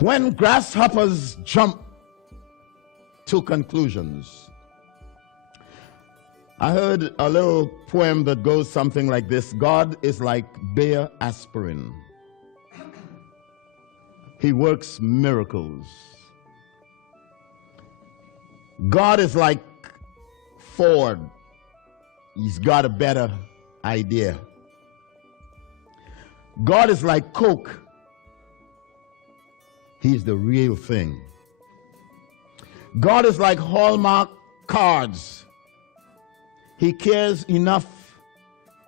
When grasshoppers jump to conclusions, I heard a little poem that goes something like this: God is like Bayer aspirin. He works miracles. God is like Ford. He's got a better idea. God is like Coke. He's the real thing. God is like Hallmark cards. He cares enough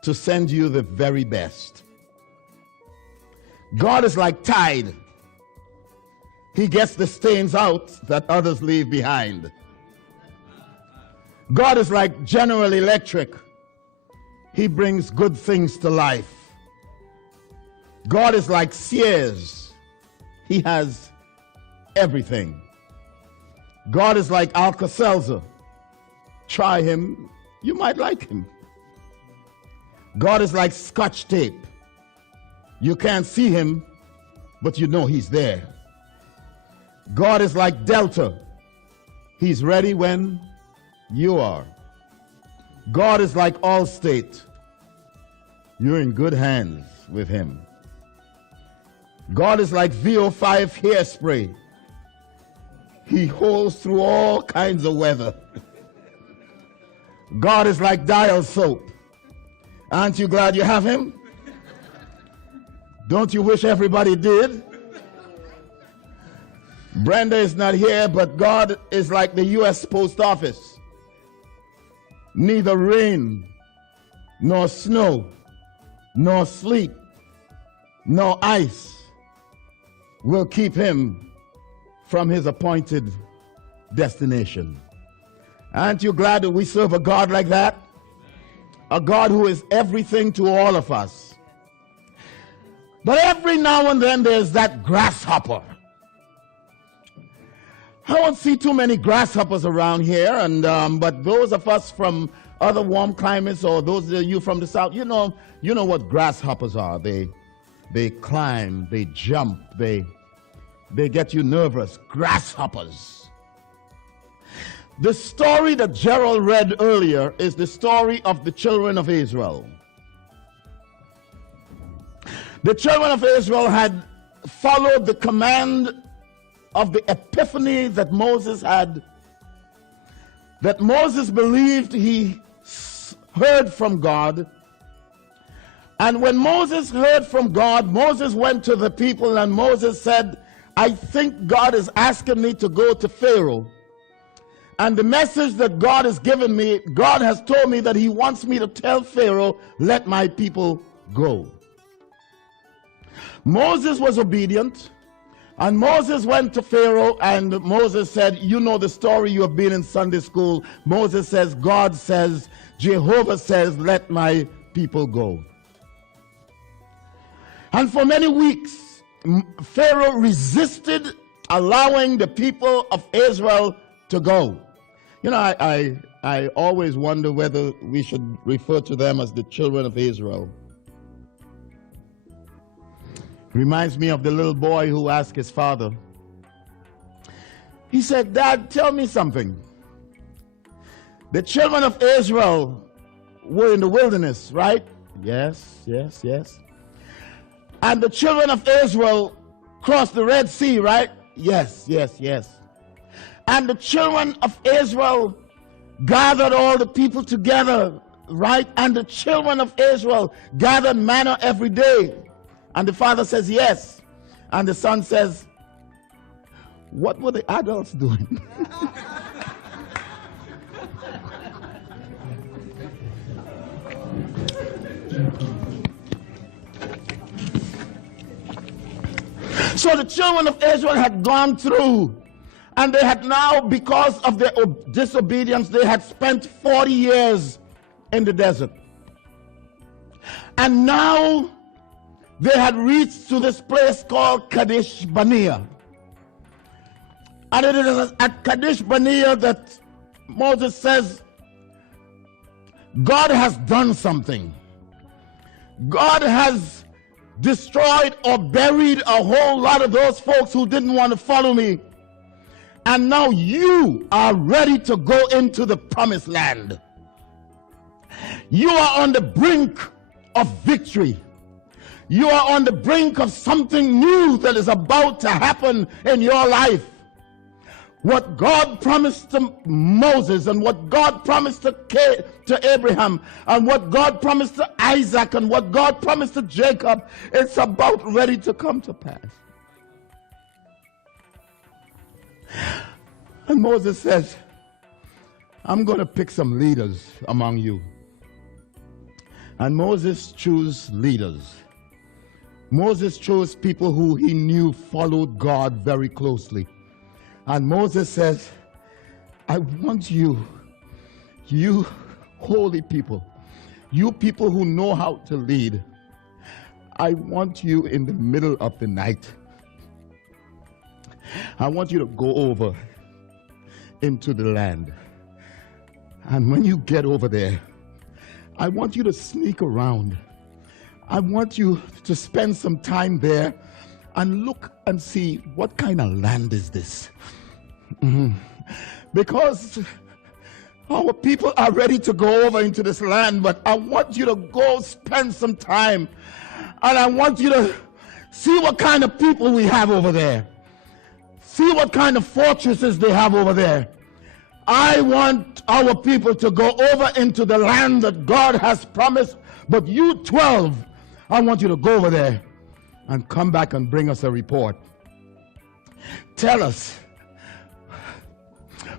to send you the very best. God is like Tide. He gets the stains out that others leave behind. God is like General Electric. He brings good things to life. God is like Sears. He has everything. God is like Alka-Seltzer. Try him, you might like him. God is like Scotch tape. You can't see him, but you know he's there. God is like Delta. He's ready when you are. God is like Allstate. You're in good hands with him. God is like VO5 hairspray. He holds through all kinds of weather. God is like Dial soap. Aren't you glad you have him? Don't you wish everybody did? Brenda is not here, but God is like the U.S. Post Office. Neither rain, nor snow, nor sleet, nor ice will keep him from his appointed destination. Aren't you glad that we serve a God like that? A God who is everything to all of us. But every now and then there's that grasshopper. I don't see too many grasshoppers around here, but those of us from other warm climates, or those of you from the south, you know what grasshoppers are. They climb, they jump, they get you nervous. Grasshoppers. The story that Gerald read earlier is the story of the children of Israel. The children of Israel had followed the command of the epiphany that Moses had, that Moses believed he heard from God. And when Moses heard from God, Moses went to the people and Moses said, I think God is asking me to go to Pharaoh. And the message that God has given me, God has told me that he wants me to tell Pharaoh, let my people go. Moses was obedient. And Moses went to Pharaoh, and Moses said, you know the story, you have been in Sunday school. Moses says, God says, Jehovah says, let my people go. And for many weeks, Pharaoh resisted allowing the people of Israel to go. You know, I always wonder whether we should refer to them as the children of Israel. Reminds me of the little boy who asked his father. He said, Dad, tell me something. The children of Israel were in the wilderness, right? Yes, yes, yes. And the children of Israel crossed the Red Sea, right? Yes, yes, yes. And the children of Israel gathered all the people together, right? And the children of Israel gathered manna every day. And the father says, yes. And the son says, what were the adults doing? So the children of Israel had gone through, and they had now, because of their disobedience, they had spent 40 years in the desert. And now they had reached to this place called Kadesh Barnea. And it is at Kadesh Barnea that Moses says, God has done something. God has destroyed or buried a whole lot of those folks who didn't want to follow me. And now you are ready to go into the promised land. You are on the brink of victory. You are on the brink of something new that is about to happen in your life. What God promised to Moses, and what God promised to Abraham, and what God promised to Isaac, and what God promised to Jacob, it's about ready to come to pass. And Moses says, I'm going to pick some leaders among you. And Moses chose leaders. Moses chose people who he knew followed God very closely. And Moses says, I want you holy people, you people who know how to lead, I want you in the middle of the night. I want you to go over into the land. And when you get over there, I want you to sneak around. I want you to spend some time there and look and see what kind of land is this. Because our people are ready to go over into this land, but I want you to go spend some time, and I want you to see what kind of people we have over there. See what kind of fortresses they have over there. I want our people to go over into the land that God has promised, but you 12, I want you to go over there and come back and bring us a report. Tell us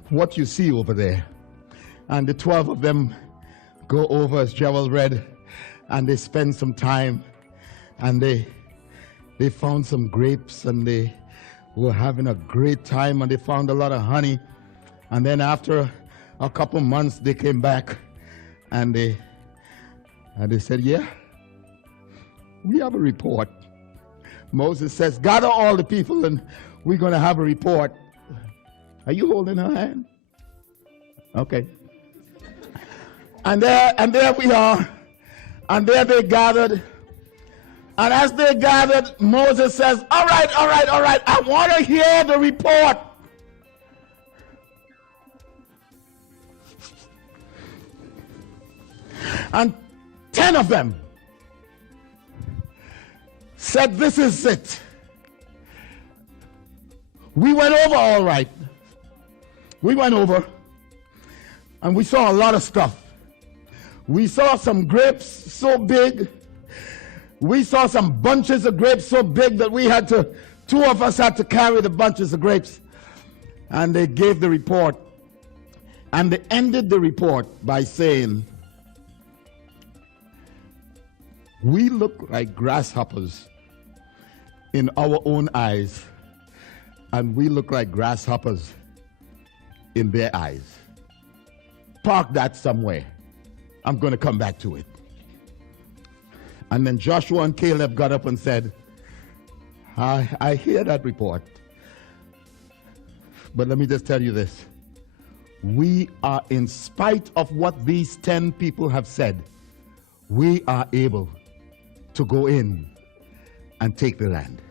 what you see over there. And the 12 of them go over, as Joel read, and they spend some time, and they found some grapes, and they were having a great time, and they found a lot of honey. And then after a couple months, they came back, and they said, yeah, we have a report. Moses says, gather all the people, and we're going to have a report. Are you holding her hand? Okay. And there we are. And there they gathered. And as they gathered, Moses says, all right. I want to hear the report. And 10 of them said, this is it. We went over all right. We went over, and we saw a lot of stuff. We saw some grapes so big. We saw some bunches of grapes so big that two of us had to carry the bunches of grapes. And they gave the report. And they ended the report by saying, we look like grasshoppers in our own eyes, and we look like grasshoppers in their eyes. Park that somewhere. I'm going to come back to it. And then Joshua and Caleb got up and said, I hear that report. But let me just tell you this. We are, in spite of what these 10 people have said, we are able to go in and take the land.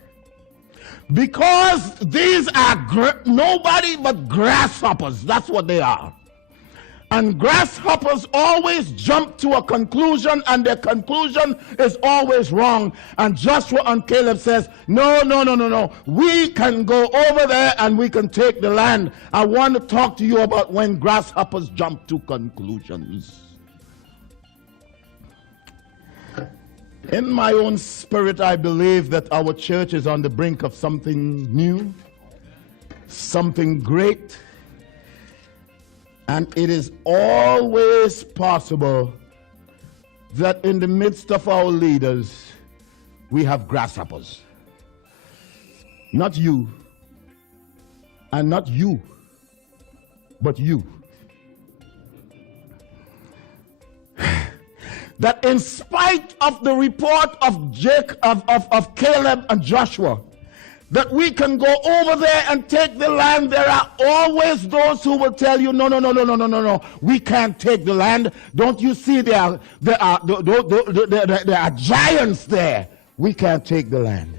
Because these are nobody but grasshoppers. That's what they are. And grasshoppers always jump to a conclusion, and their conclusion is always wrong. And Joshua and Caleb says, no. We can go over there and we can take the land. I want to talk to you about when grasshoppers jump to conclusions. In my own spirit, I believe that our church is on the brink of something new, something great. And it is always possible that in the midst of our leaders, we have grasshoppers. Not you, and not you, but you. That in spite of the report of Caleb and Joshua, that we can go over there and take the land, there are always those who will tell you, no, we can't take the land. Don't you see there are giants there? we can't take the land.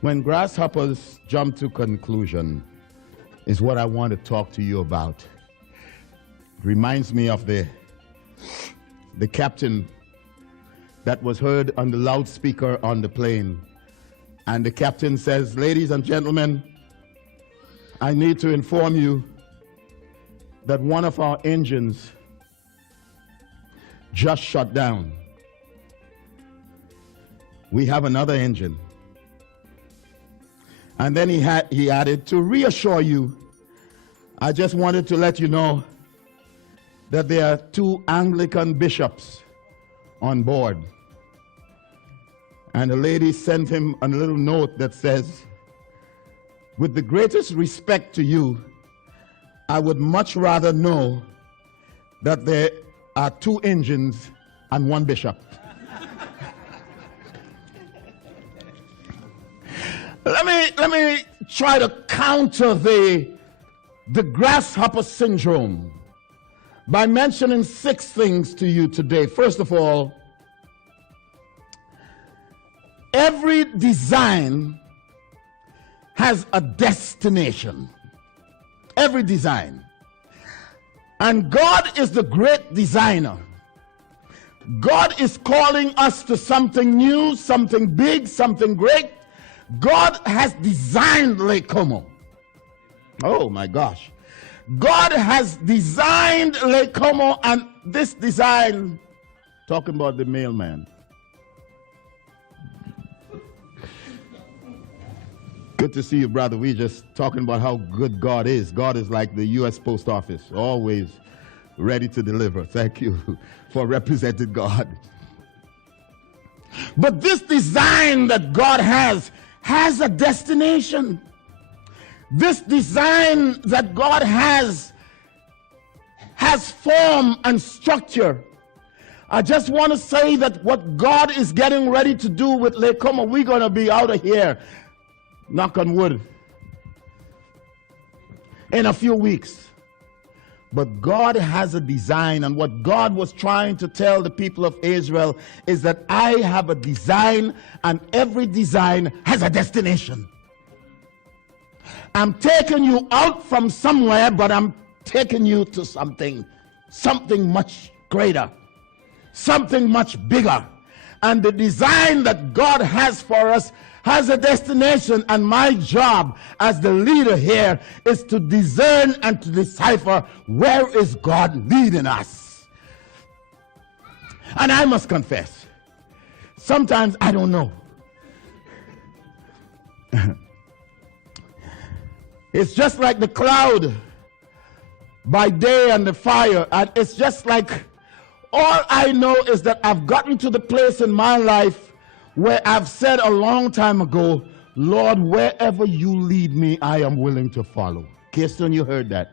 When grasshoppers jump to conclusion is what I want to talk to you about. It reminds me of the captain that was heard on the loudspeaker on the plane. And the captain says, ladies and gentlemen, I need to inform you that one of our engines just shut down. We have another engine. And then he added, to reassure you, I just wanted to let you know that there are 2 Anglican bishops on board. And the lady sent him a little note that says, with the greatest respect to you, I would much rather know that there are 2 engines and 1 bishop. Let me try to counter the grasshopper syndrome by mentioning 6 things to you today. First of all, every design has a destination. Every design. And God is the great designer. God is calling us to something new, something big, something great. God has designed Lake Como. Oh my gosh. God has designed Lake Como, and this design, talking about the mailman. Good to see you, brother. We're just talking about how good God is. God is like the U.S. Post Office, always ready to deliver. Thank you for representing God. But this design that God has a destination. This design that God has form and structure. I just want to say that what God is getting ready to do with Lake Como, we're going to be out of here, knock on wood, in a few weeks. But God has a design, and what God was trying to tell the people of Israel is that I have a design, and every design has a destination. I'm taking you out from somewhere, but I'm taking you to something much greater, something much bigger. And the design that God has for us has a destination, and my job as the leader here is to discern and to decipher where is God leading us. And I must confess, sometimes I don't know. It's just like the cloud by day and the fire, and it's just like, all I know is that I've gotten to the place in my life where I've said a long time ago, Lord, wherever you lead me, I am willing to follow. Kirsten, you heard that.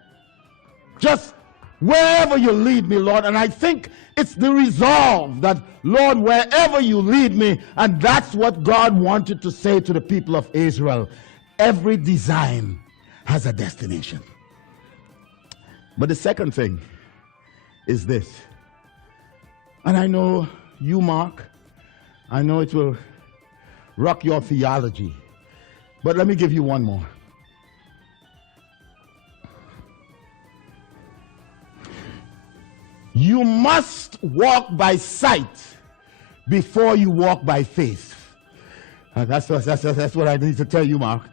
Just wherever you lead me, Lord. And I think it's the resolve that, Lord, wherever you lead me, and that's what God wanted to say to the people of Israel. Every design has a destination. But the second thing is this. And I know you, Mark, I know it will rock your theology, but let me give you one more. You must walk by sight before you walk by faith. That's what I need to tell you, Mark.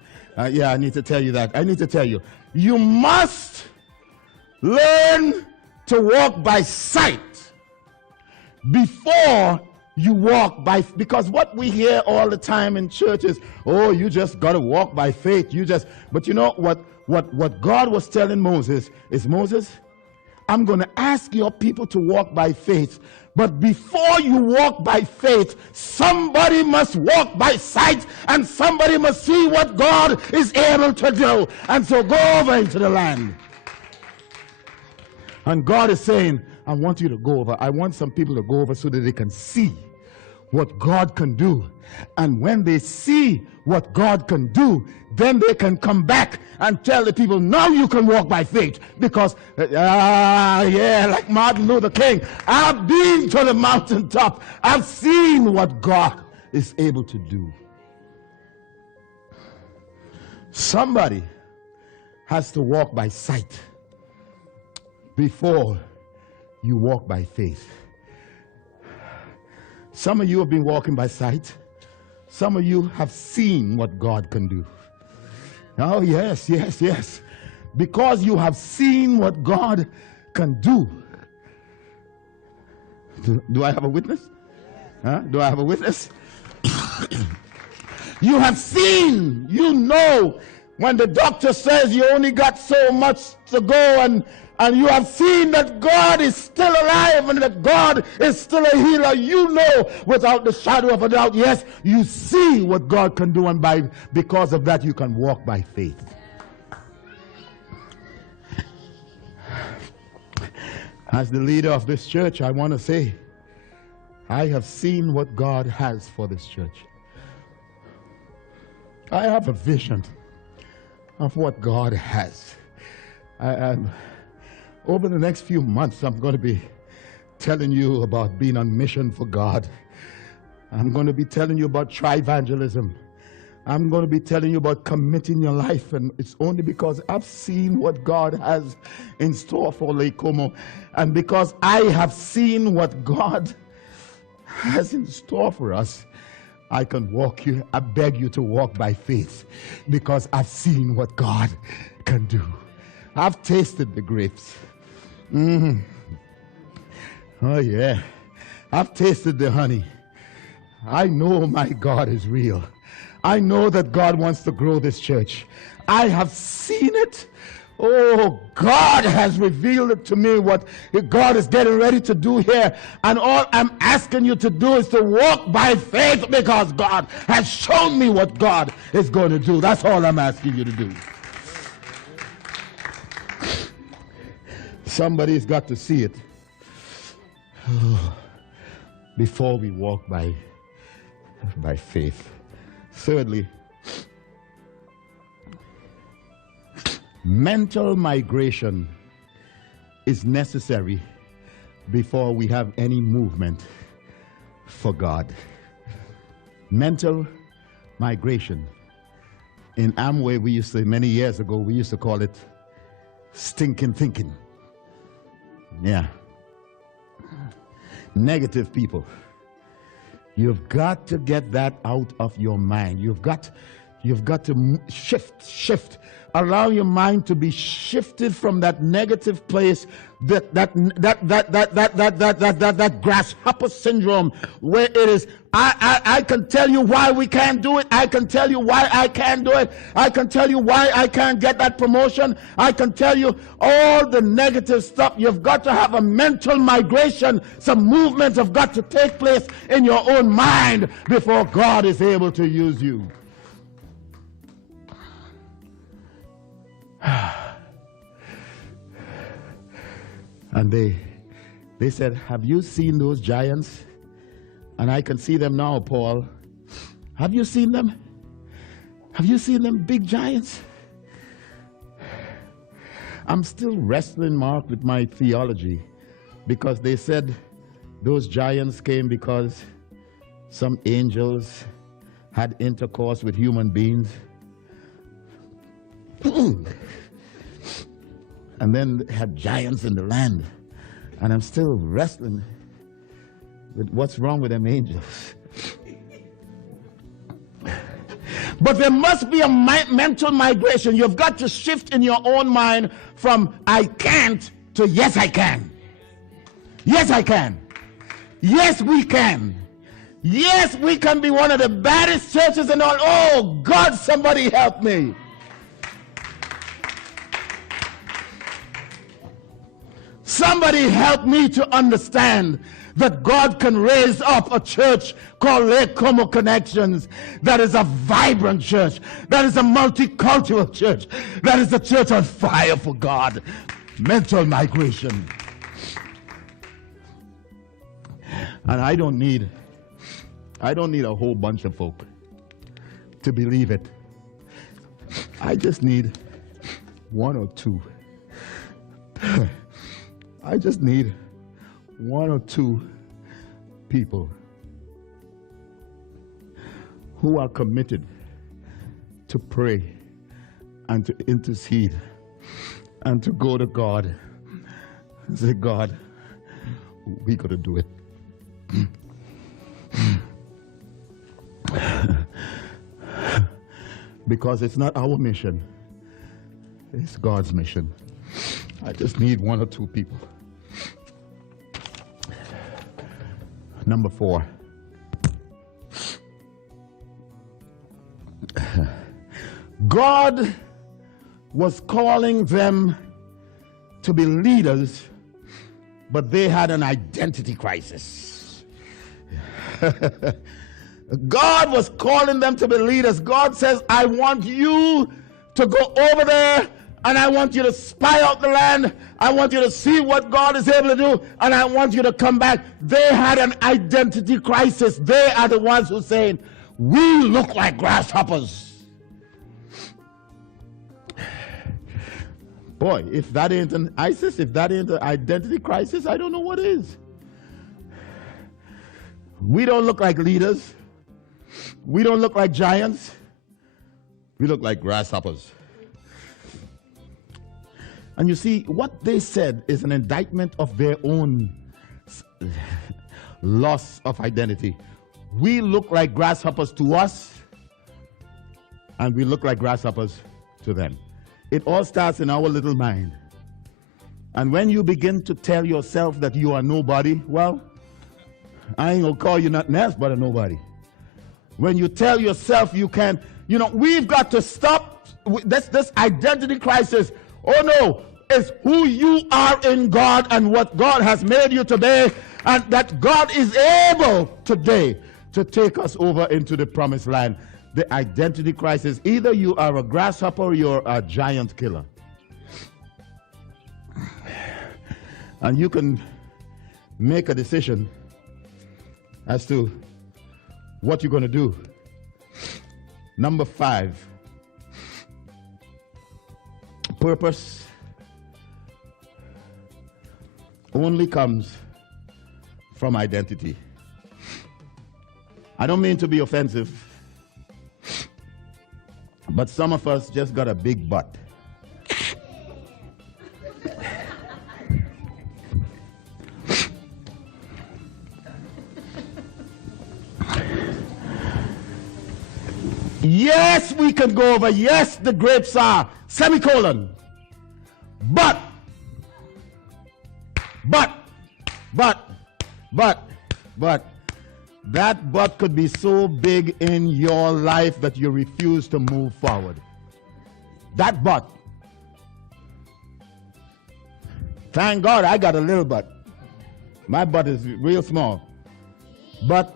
Yeah, I need to tell you that. I need to tell you. You must learn to walk by sight before you walk by, because what we hear all the time in church is, oh, you just got to walk by faith. But you know what God was telling Moses is, Moses, I'm going to ask your people to walk by faith. But before you walk by faith, somebody must walk by sight, and somebody must see what God is able to do. And so go over into the land. And God is saying, I want you to go over. I want some people to go over so that they can see what God can do. And when they see what God can do, then they can come back and tell the people, now you can walk by faith. Because, like Martin Luther King, I've been to the mountaintop. I've seen what God is able to do. Somebody has to walk by sight before you walk by faith. Some of you have been walking by sight. Some of you have seen what God can do. Oh, yes, yes, yes. Because you have seen what God can do. Do I have a witness? Huh? Do I have a witness? You have seen, you know, when the doctor says you only got so much to go, and you have seen that God is still alive and that God is still a healer. You know without the shadow of a doubt, yes, you see what God can do, and because of that you can walk by faith. As the leader of this church, I want to say, I have seen what God has for this church. I have a vision of what God has. Over the next few months, I'm going to be telling you about being on mission for God. I'm going to be telling you about tri-evangelism. I'm going to be telling you about committing your life, and it's only because I've seen what God has in store for Lake Como, and because I have seen what God has in store for us, I can walk you. I beg you to walk by faith, because I've seen what God can do. I've tasted the grapes. Oh yeah, I've tasted the honey. I know my God is real. I know that God wants to grow this church. I have seen it. Oh, God has revealed it to me, what God is getting ready to do here. And all I'm asking you to do is to walk by faith, because God has shown me what God is going to do. That's all I'm asking you to do. Somebody's got to see it before we walk by faith. Thirdly, mental migration is necessary before we have any movement for God. Mental migration. In Amway, we used to, many years ago, we used to call it stinking thinking. Yeah. Negative people. You've got to get that out of your mind. You've got to shift. Allow your mind to be shifted from that negative place, that grasshopper syndrome, where it is, I can tell you why we can't do it. I can tell you why I can't do it. I can tell you why I can't get that promotion. I can tell you all the negative stuff. You've got to have a mental migration. Some movements have got to take place in your own mind before God is able to use you. And they said, have you seen those giants? And I can see them now, Paul. Have you seen them? Have you seen them big giants? I'm still wrestling, Mark, with my theology, because they said those giants came because some angels had intercourse with human beings. And then had giants in the land. And I'm still wrestling with what's wrong with them angels. But there must be a mental migration. You've got to shift in your own mind from I can't to yes I can. Yes I can. Yes we can. Yes we can be one of the baddest churches and all. Oh God, somebody help me. Somebody help me to understand that God can raise up a church called Lake Como Connections that is a vibrant church, that is a multicultural church, that is a church on fire for God. Mental migration. And I don't need I don't need a whole bunch of folk to believe it. I just need one or two. I just need one or two people who are committed to pray and to intercede and to go to God and say, God, we got to do it. Because it's not our mission, it's God's mission. I just need one or two people. Number 4. God was calling them to be leaders, but they had an identity crisis. God was calling them to be leaders. God says, I want you to go over there and I want you to spy out the land. I want you to see what God is able to do, and I want you to come back. They had an identity crisis. They are the ones who are saying, we look like grasshoppers. Boy, if that ain't an ISIS, if that ain't an identity crisis, I don't know what is. We don't look like leaders. We don't look like giants. We look like grasshoppers. And you see, what they said is an indictment of their own loss of identity. We look like grasshoppers to us, and we look like grasshoppers to them. It all starts in our little mind. And when you begin to tell yourself that you are nobody, well, I ain't gonna call you nothing else but a nobody. When you tell yourself you can, we've got to stop this identity crisis. Oh no, it's who you are in God and what God has made you today, and that God is able today to take us over into the promised land. The identity crisis, either you are a grasshopper or you're a giant killer. And you can make a decision as to what you're going to do. Number 5, purpose only comes from identity. I don't mean to be offensive, but some of us just got a big butt. Yes, we can go over. Yes, the grapes are, semicolon. But, that but could be so big in your life that you refuse to move forward. That but. Thank God I got a little butt. My butt is real small. But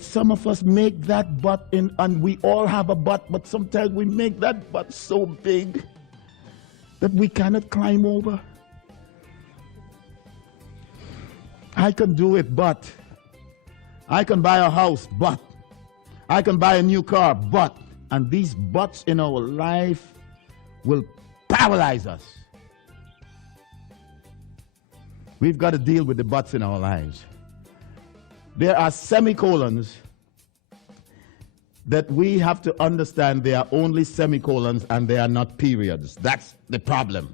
some of us make that butt and we all have a butt, but sometimes we make that butt so big that we cannot climb over. I can do it, but I can buy a house, but I can buy a new car, but, and these buts in our life will paralyze us. We've got to deal with the buts in our lives. There are semicolons that we have to understand. They are only semicolons and they are not periods. That's the problem.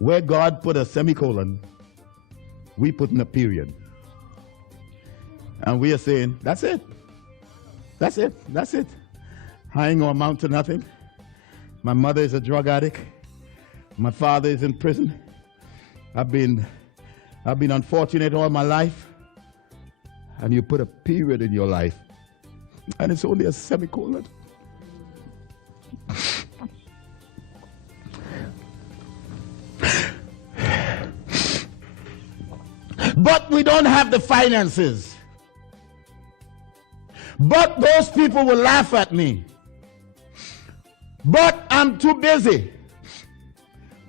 Where God put a semicolon, we put in a period. And we are saying, that's it. That's it. That's it. I ain't gonna amount to nothing. My mother is a drug addict. My father is in prison. I've been unfortunate all my life. And you put a period in your life. And it's only a semicolon. But we don't have the finances. But those people will laugh at me. But I'm too busy.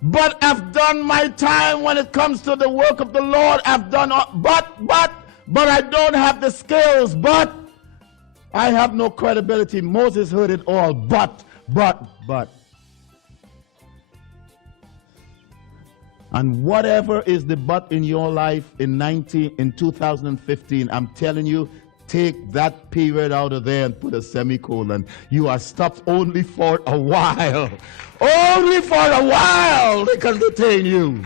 But I've done my time when it comes to the work of the Lord. I've done all, but I don't have the skills, but I have no credibility. Moses heard it all, but. And whatever is the but in your life in 2015, I'm telling you, take that period out of there and put a semicolon. You are stopped only for a while. Only for a while they can detain you.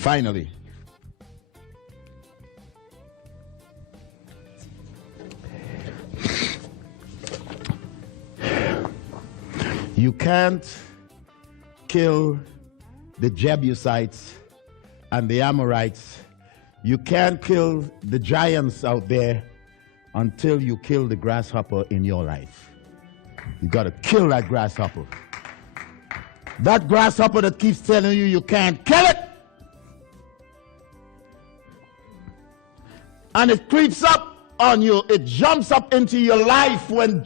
Finally, you can't kill the Jebusites and the Amorites. You can't kill the giants out there until you kill the grasshopper in your life. You got to kill that grasshopper. That grasshopper that keeps telling you you can't kill it. And it creeps up on you. It jumps up into your life when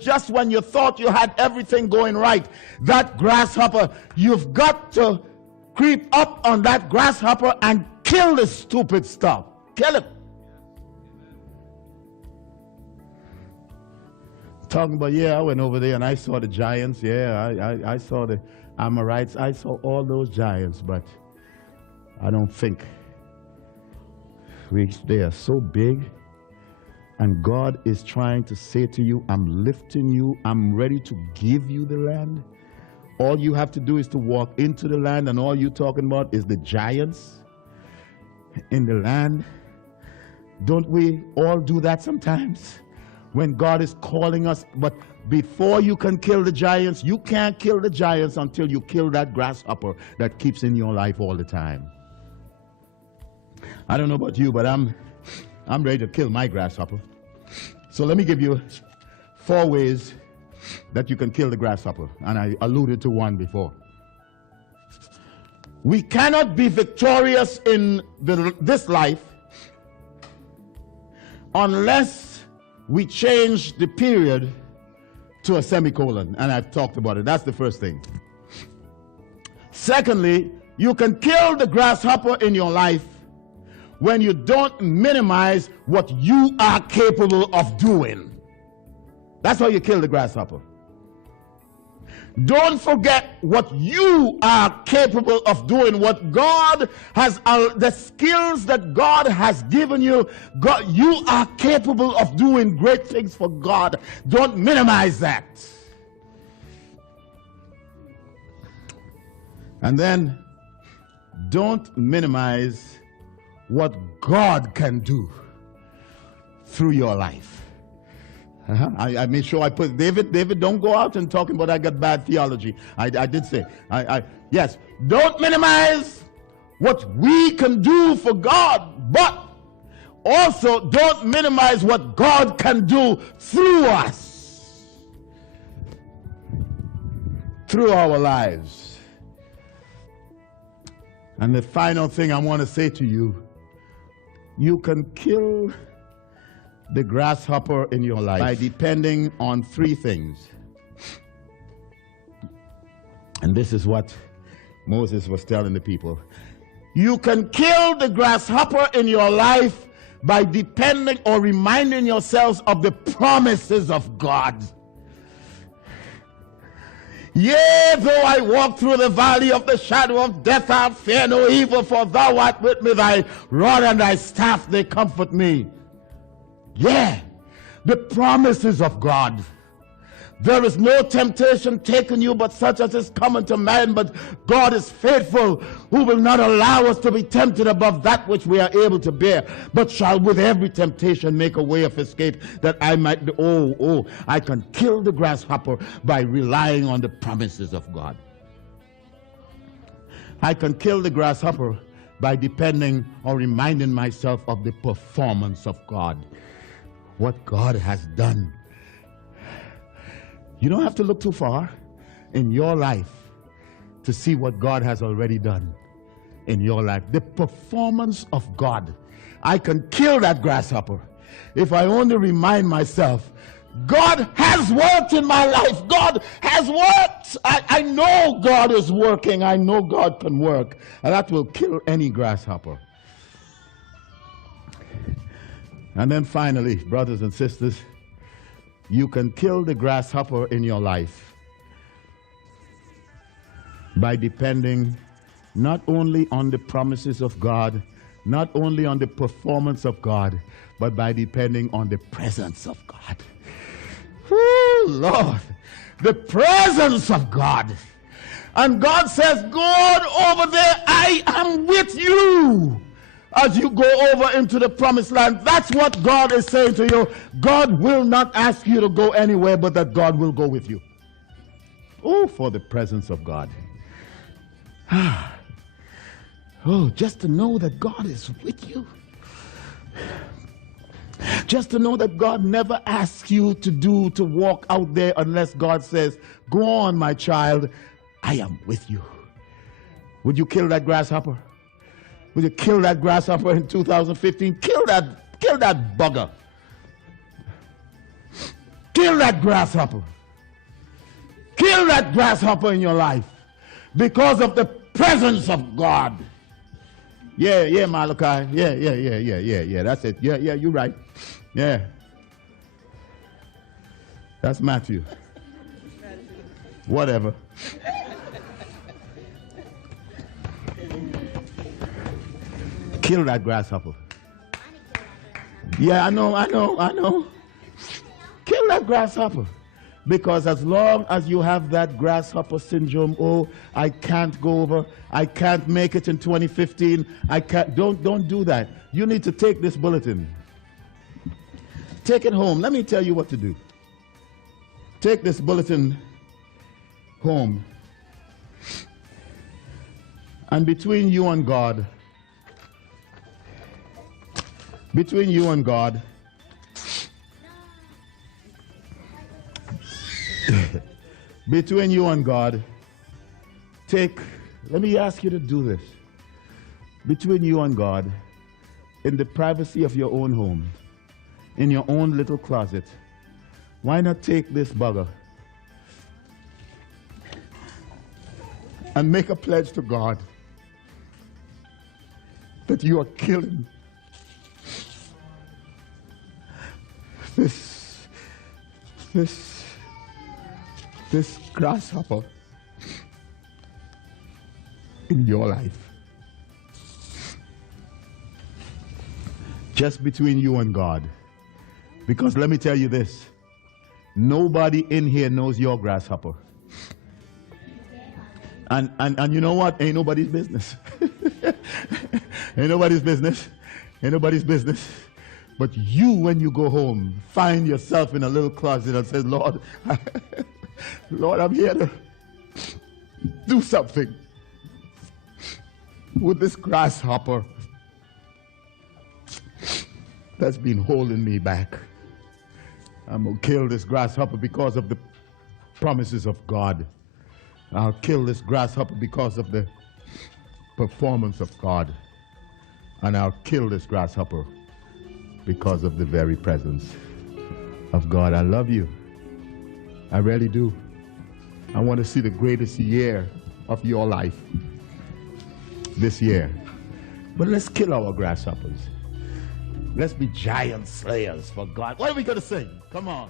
you thought you had everything going right. That grasshopper, you've got to creep up on that grasshopper and kill the stupid stuff. Kill it. Talking about, I went over there and I saw the giants. I saw the Amorites. I saw all those giants, but I don't think they are so big. And God is trying to say to you, I'm lifting you. I'm ready to give you the land. All you have to do is to walk into the land, and all you're talking about is the giants in the land. Don't we all do that sometimes? When God is calling us, but before you can kill the giants, you can't kill the giants until you kill that grasshopper that keeps in your life all the time. I don't know about you, but I'm ready to kill my grasshopper. So let me give you 4 ways that you can kill the grasshopper, and I alluded to one before. We cannot be victorious in this life unless we change the period to a semicolon, and I've talked about it. That's the first thing. Secondly, you can kill the grasshopper in your life when you don't minimize what you are capable of doing. That's how you kill the grasshopper. Don't forget what you are capable of doing, what God has, the skills that God has given you. You are capable of doing great things for God. Don't minimize that. And then don't minimize what God can do through your life. I made sure I put David, don't go out and talking about I got bad theology. I did say, yes, don't minimize what we can do for God, but also don't minimize what God can do through us, through our lives. And the final thing I want to say to you, you can kill the grasshopper in your life by depending on 3 things. And this is what Moses was telling the people. You can kill the grasshopper in your life by depending or reminding yourselves of the promises of God. Yea, though I walk through the valley of the shadow of death, I'll fear no evil, for thou art with me, thy rod and thy staff, they comfort me. Yeah, the promises of God. There is no temptation taken you but such as is common to man, but God is faithful, who will not allow us to be tempted above that which we are able to bear, but shall with every temptation make a way of escape, that I might, I can kill the grasshopper by relying on the promises of God. I can kill the grasshopper by depending or reminding myself of the performance of God, what God has done. You don't have to look too far in your life to see what God has already done in your life. The performance of God. I can kill that grasshopper if I only remind myself God has worked in my life. God has worked. I know God is working. I know God can work. And that will kill any grasshopper. And then finally, brothers and sisters, you can kill the grasshopper in your life by depending not only on the promises of God, not only on the performance of God, but by depending on the presence of God. Oh, Lord, the presence of God. And God says, God, over there, I am with you as you go over into the promised land. That's what God is saying to you. God will not ask you to go anywhere, but that God will go with you. Oh, for the presence of God. Oh, just to know that God is with you. Just to know that God never asks you to walk out there unless God says, go on, my child, I am with you. Would you kill that grasshopper? Would you kill that grasshopper in 2015? Kill that bugger. Kill that grasshopper. Kill that grasshopper in your life because of the presence of God. Yeah, Malachi. Yeah. That's it. Yeah, you're right. Yeah. That's Matthew. Whatever. Kill that grasshopper. Yeah, I know. Kill that grasshopper. Because as long as you have that grasshopper syndrome, oh, I can't go over, I can't make it in 2015, I can't, don't do that. You need to take this bulletin. Take it home. Let me tell you what to do. Take this bulletin home. And between you and God, between you and God, let me ask you to do this. Between you and God, in the privacy of your own home, in your own little closet, why not take this bugger and make a pledge to God that you are killing this grasshopper in your life. Just between you and God. Because let me tell you this, nobody in here knows your grasshopper. And you know what? Ain't nobody's business. Ain't nobody's business. Ain't nobody's business. But you, when you go home, find yourself in a little closet and say, Lord, Lord, I'm here to do something with this grasshopper that's been holding me back. I'm going to kill this grasshopper because of the promises of God. I'll kill this grasshopper because of the performance of God. And I'll kill this grasshopper because of the very presence of God. I love you. I really do. I want to see the greatest year of your life this year. But let's kill our grasshoppers. Let's be giant slayers for God. What are we going to sing? Come on.